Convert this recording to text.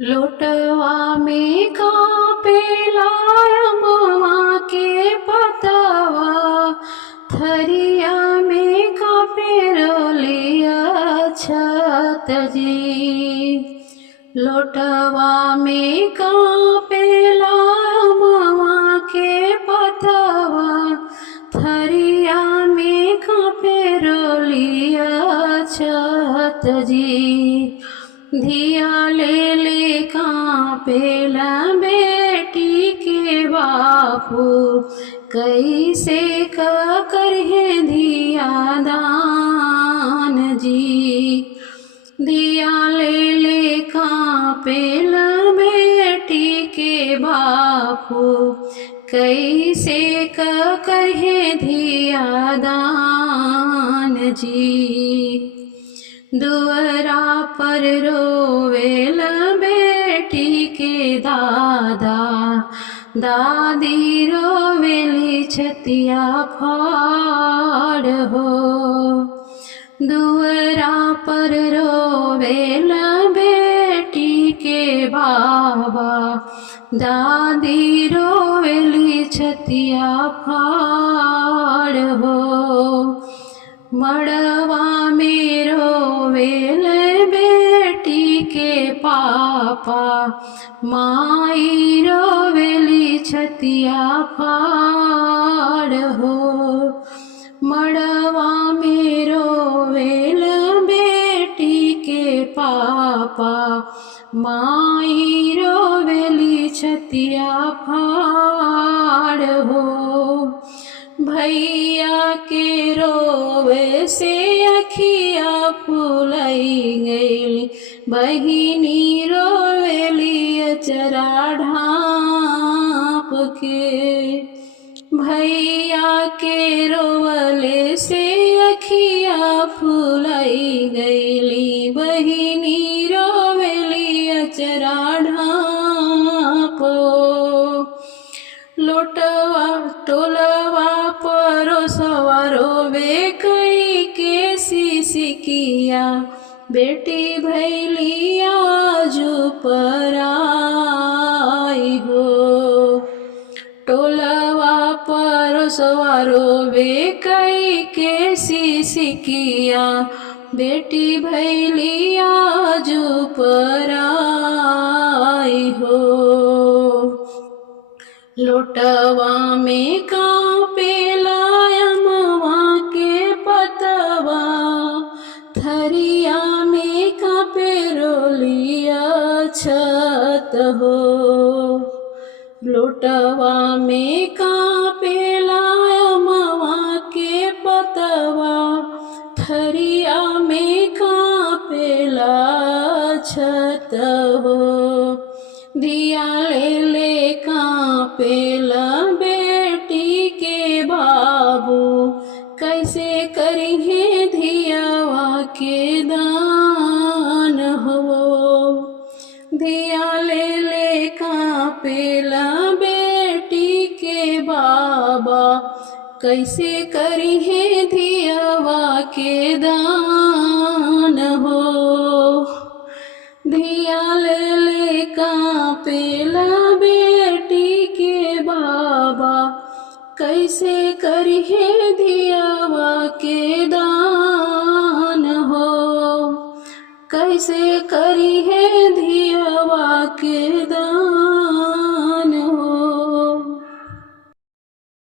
लोटवा में कापेला अमवा के पतवा, थरिया में कापे रोलिया छत जी। लोटवा में कापेला अमवा के पतवा, थरिया में कापे रोलिया छत जी। धिया ले ले कापेला बेटी के बापू, कैसे करहे धिया दान जी। धिया ले ले कापेला बेटी के बापू, कैसे करहे धिया दान जी। दुअरा पर रोवेल बेटी के दादा, दादी रोवेली छतिया फाड़ हो। दुअरा पर रोवेल बेटी के बाबा, दादी रोवेली छतिया फाड़ हो। मड़वा में रोवेल बेटी के पापा, माई रोवेली छतिया फाड़ हो। मड़वा में रोवेल बेटी के पापा, माई रोवेली छतिया फाड़ हो। भैया के रोवे से अखिया फूलाई गईली, बहिनी रोवेली अचरा ढाँप के। भैया के रोवले से अखिया फूलाई गईली, बहिनी रोवेली अचरा ढाँप। लोटवा टोलवा परोसवा रोवे कई के सिसिकिया, बेटी भैली आजू पर आई हो। टोलवा परोसवा रोवे कई के सिसिकिया, बेटी भैली आजू पर आई हो। लोटवा में कापेला अमवा के पतवा, थरिया में कापे रोलिया छत हो। लोटवा में कापेला अमवा के पतवा, थरिया में कापेला छत हो। धिया ले ले कापेला बेटी के बाबू, कैसे करिहे धियावा के दान हो। धिया ले ले कापेला बेटी के बाबा, कैसे करिहे धियावा के दान हो। धिया ले ले कापेला बेटी के बाबा, कैसे करिहे धियावा के दान हो। कैसे करिहे धियावा के दान।